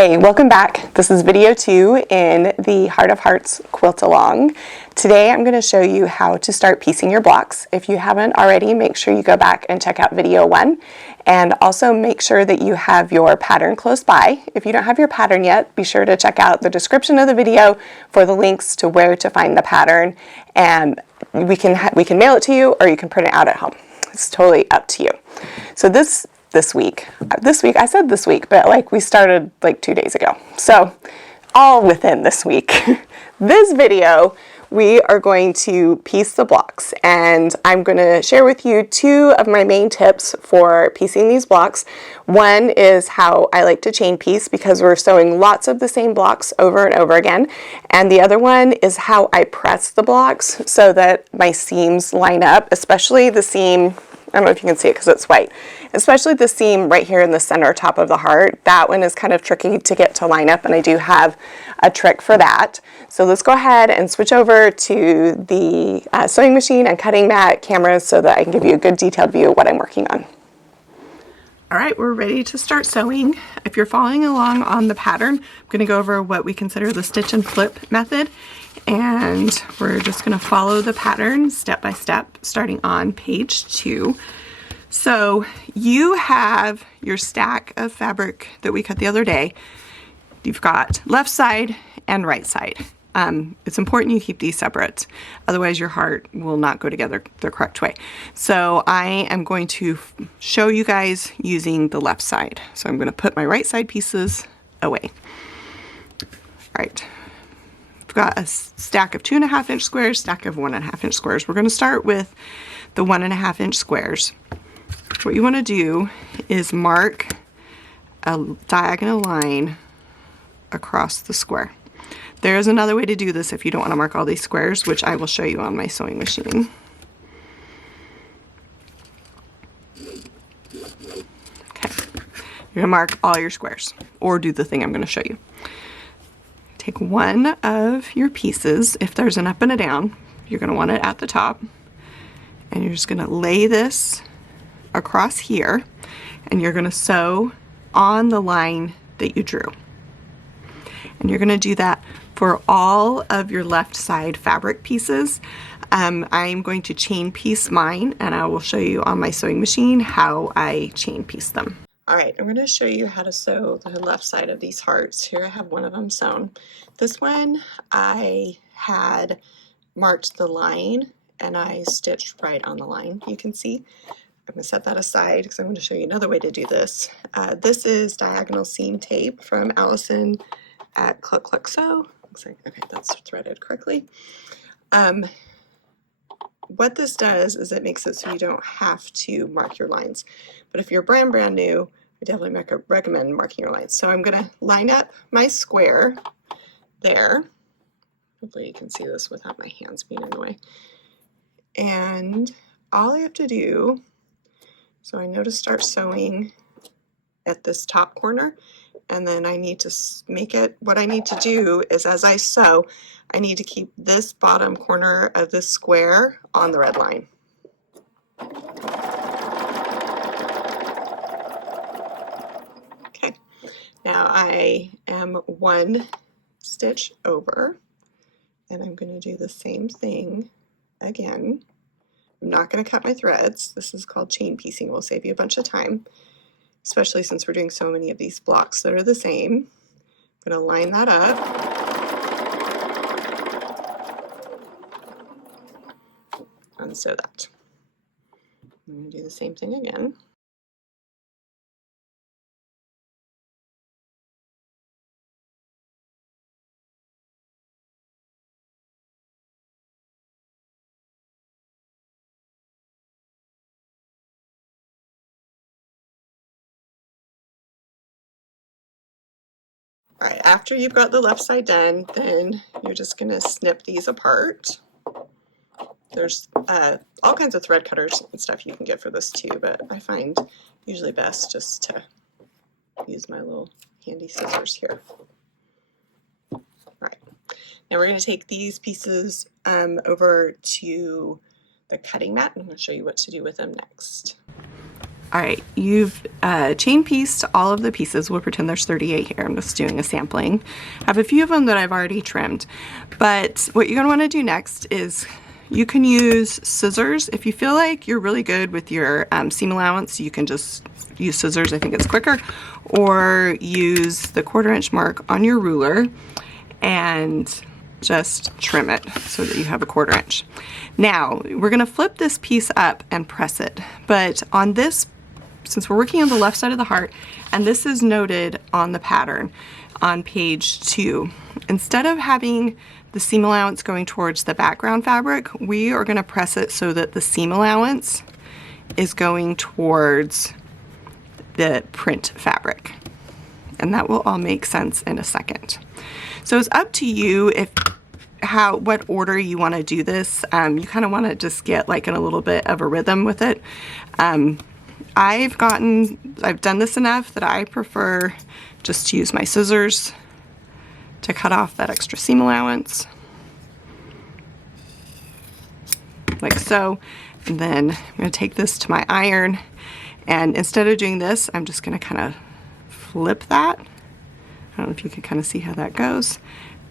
Hey, welcome back. This is video 2 in the Heart of Hearts Quilt Along. Today I'm going to show you how to start piecing your blocks. If you haven't already, make sure you go back and check out video 1. And also make sure that you have your pattern close by. If you don't have your pattern yet, be sure to check out the description of the video for the links to where to find the pattern. And we can mail it to you, or you can print it out at home. It's totally up to you. So this week, I said this week, but like we started like 2 days ago. So all within this week. This video, we are going to piece the blocks, and I'm going to share with you 2 of my main tips for piecing these blocks. One is how I like to chain piece because we're sewing lots of the same blocks over and over again. And the other one is how I press the blocks so that my seams line up, especially the seam, I don't know if you can see it because it's white, especially the seam right here in the center top of the heart. That one is kind of tricky to get to line up, and I do have a trick for that. So let's go ahead and switch over to the sewing machine and cutting mat cameras so that I can give you a good detailed view of what I'm working on. All right, we're ready to start sewing. If you're following along on the pattern, I'm going to go over what we consider the stitch and flip method. And we're just going to follow the pattern step by step, starting on page 2. So you have your stack of fabric that we cut the other day. You've got left side and right side. It's important you keep these separate, otherwise your heart will not go together the correct way. So I am going to show you guys using the left side. So I'm going to put my right side pieces away. All right. I've got a stack of 2.5 inch squares, stack of 1.5 inch squares. We're going to start with the 1.5 inch squares. What you want to do is mark a diagonal line across the square. There's another way to do this if you don't want to mark all these squares, which I will show you on my sewing machine. Okay, you're going to mark all your squares, or do the thing I'm going to show you. Take one of your pieces. If there's an up and a down, you're going to want it at the top, and you're just going to lay this across here, and you're going to sew on the line that you drew. And you're going to do that for all of your left side fabric pieces. I'm going to chain piece mine, and I will show you on my sewing machine how I chain piece them. All right, I'm going to show you how to sew the left side of these hearts. Here I have one of them sewn. This one I had marked the line, and I stitched right on the line, you can see. I'm going to set that aside because I'm going to show you another way to do this. This is diagonal seam tape from Allison at Cluck Cluck Sew. Looks like, okay, that's threaded correctly. What this does is it makes it so you don't have to mark your lines. But if you're brand new, I definitely recommend marking your lines. So I'm going to line up my square there. Hopefully you can see this without my hands being in the way. And all I have to do, so I know to start sewing at this top corner, and then I need to make it, what I need to do is as I sew, I need to keep this bottom corner of this square on the red line. Okay, now I am 1 stitch over, and I'm going to do the same thing again. I'm not going to cut my threads. This is called chain piecing. It will save you a bunch of time, especially since we're doing so many of these blocks that are the same. I'm going to line that up. And sew that. I'm going to do the same thing again. All right, after you've got the left side done, then you're just going to snip these apart. There's all kinds of thread cutters and stuff you can get for this too, but I find usually best just to use my little handy scissors here. All right, now we're going to take these pieces over to the cutting mat, and I'm going to show you what to do with them next. All right, you've chain pieced all of the pieces. We'll pretend there's 38 here. I'm just doing a sampling. I have a few of them that I've already trimmed, but what you're gonna wanna do next is you can use scissors. If you feel like you're really good with your seam allowance, you can just use scissors. I think it's quicker. Or use the 1/4 inch mark on your ruler and just trim it so that you have a 1/4 inch. Now, we're gonna flip this piece up and press it. But on this, since we're working on the left side of the heart, and this is noted on the pattern on page 2, instead of having the seam allowance going towards the background fabric, we are gonna press it so that the seam allowance is going towards the print fabric. And that will all make sense in a second. So it's up to you what order you want to do this. You kind of want to just get like in a little bit of a rhythm with it. I've done this enough that I prefer just to use my scissors to cut off that extra seam allowance, like so. And then I'm going to take this to my iron, and instead of doing this, I'm just going to kind of flip that. I don't know if you can kind of see how that goes,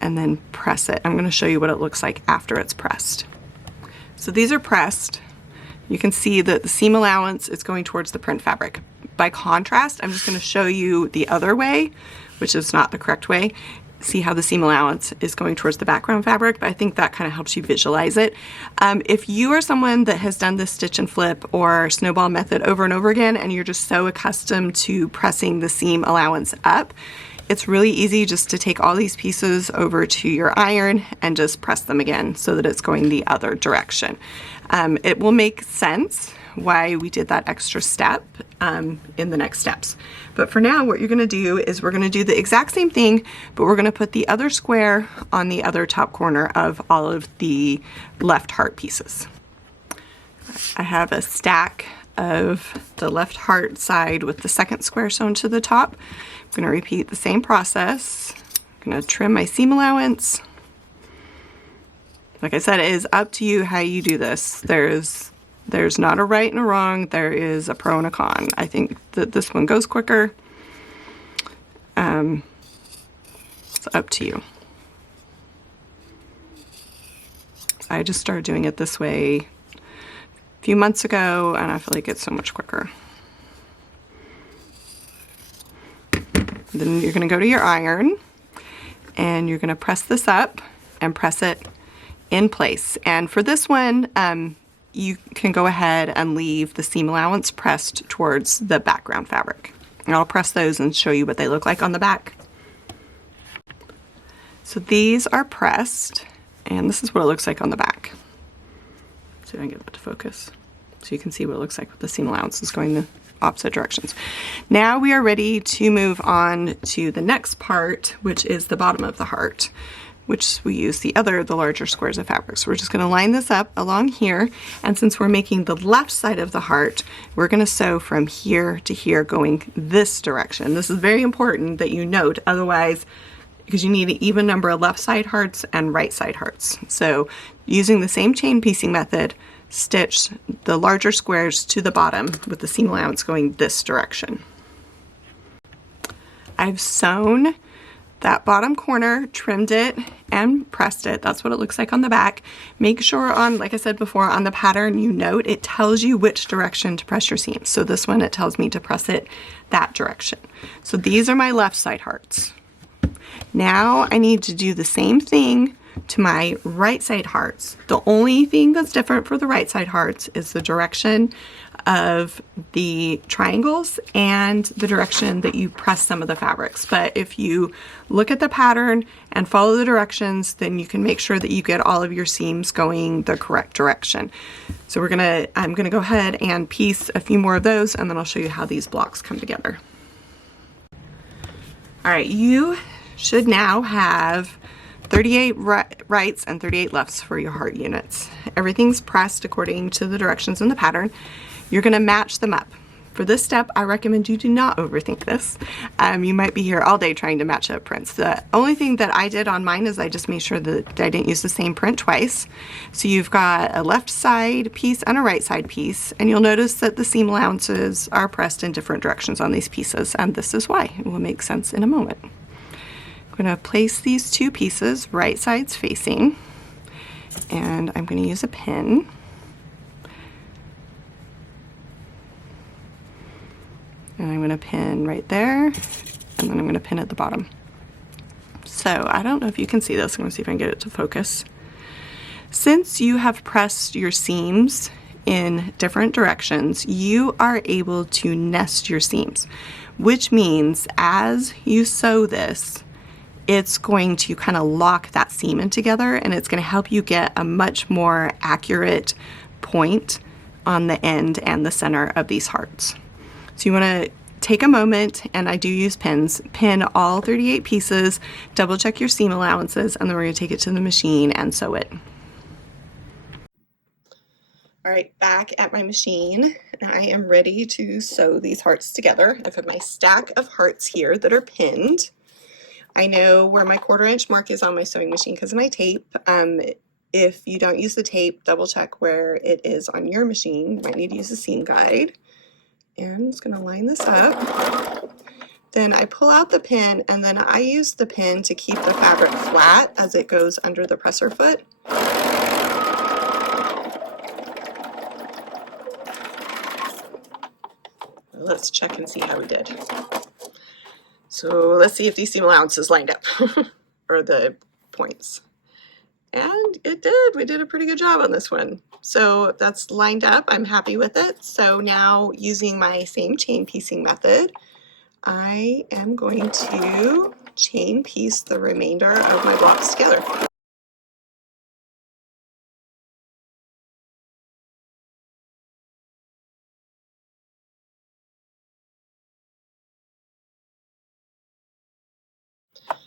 and then press it. I'm going to show you what it looks like after it's pressed. So these are pressed. You can see that the seam allowance is going towards the print fabric. By contrast, I'm just going to show you the other way, which is not the correct way. See how the seam allowance is going towards the background fabric, but I think that kind of helps you visualize it. If you are someone that has done this stitch and flip or snowball method over and over again, and you're just so accustomed to pressing the seam allowance up, it's really easy just to take all these pieces over to your iron and just press them again so that it's going the other direction. It will make sense why we did that extra step in the next steps. But for now, what you're gonna do is we're gonna do the exact same thing, but we're gonna put the other square on the other top corner of all of the left heart pieces. I have a stack of the left heart side with the second square sewn to the top. I'm gonna repeat the same process. I'm gonna trim my seam allowance. Like I said, it is up to you how you do this. There's not a right and a wrong, there is a pro and a con. I think that this one goes quicker. It's up to you. I just started doing it this way a few months ago, and I feel like it's so much quicker. Then you're gonna go to your iron, and you're gonna press this up and press it in place. And for this one, you can go ahead and leave the seam allowance pressed towards the background fabric. And I'll press those and show you what they look like on the back. So these are pressed, and this is what it looks like on the back. See if I can get that to focus. So you can see what it looks like with the seam allowances going the opposite directions. Now we are ready to move on to the next part, which is the bottom of the heart, which we use the larger squares of fabric. So we're just gonna line this up along here, and since we're making the left side of the heart, we're gonna sew from here to here going this direction. This is very important that you note, otherwise, because you need an even number of left side hearts and right side hearts. So using the same chain piecing method, stitch the larger squares to the bottom with the seam allowance going this direction. I've sewn that bottom corner, trimmed it, and pressed it. That's what it looks like on the back. Make sure on, like I said before, on the pattern you note, it tells you which direction to press your seams. So this one, it tells me to press it that direction. So these are my left side hearts. Now I need to do the same thing to my right side hearts. The only thing that's different for the right side hearts is the direction of the triangles and the direction that you press some of the fabrics. But if you look at the pattern and follow the directions, then you can make sure that you get all of your seams going the correct direction. So I'm gonna go ahead and piece a few more of those, and then I'll show you how these blocks come together. All right, you should now have 38 rights and 38 lefts for your heart units. Everything's pressed according to the directions in the pattern. You're gonna match them up. For this step, I recommend you do not overthink this. You might be here all day trying to match up prints. The only thing that I did on mine is I just made sure that I didn't use the same print twice. So you've got a left side piece and a right side piece, and you'll notice that the seam allowances are pressed in different directions on these pieces, and this is why. It will make sense in a moment. I'm going to place these two pieces right sides facing, and I'm going to use a pin. And I'm going to pin right there, and then I'm going to pin at the bottom. So I don't know if you can see this. I'm going to see if I can get it to focus. Since you have pressed your seams in different directions, you are able to nest your seams, which means as you sew this, it's going to kind of lock that seam in together, and it's going to help you get a much more accurate point on the end and the center of these hearts. So you want to take a moment, and I do use pins, pin all 38 pieces, double check your seam allowances, and then we're going to take it to the machine and sew it. All right, back at my machine, and I am ready to sew these hearts together. I've got my stack of hearts here that are pinned. I know where my 1/4 inch mark is on my sewing machine because of my tape. If you don't use the tape, double check where it is on your machine. You might need to use a seam guide. And I'm just going to line this up. Then I pull out the pin, and then I use the pin to keep the fabric flat as it goes under the presser foot. Let's check and see how we did. So let's see if these seam allowances lined up, or the points. And it did. We did a pretty good job on this one. So that's lined up. I'm happy with it. So now, using my same chain piecing method, I am going to chain piece the remainder of my blocks together.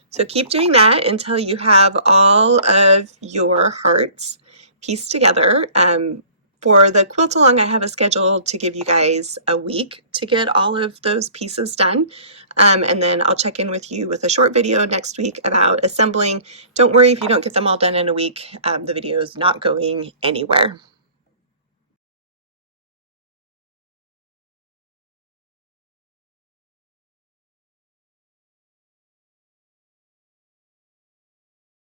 So keep doing that until you have all of your hearts pieced together. For the quilt along, I have a schedule to give you guys a week to get all of those pieces done. And then I'll check in with you with a short video next week about assembling. Don't worry if you don't get them all done in a week. The video is not going anywhere.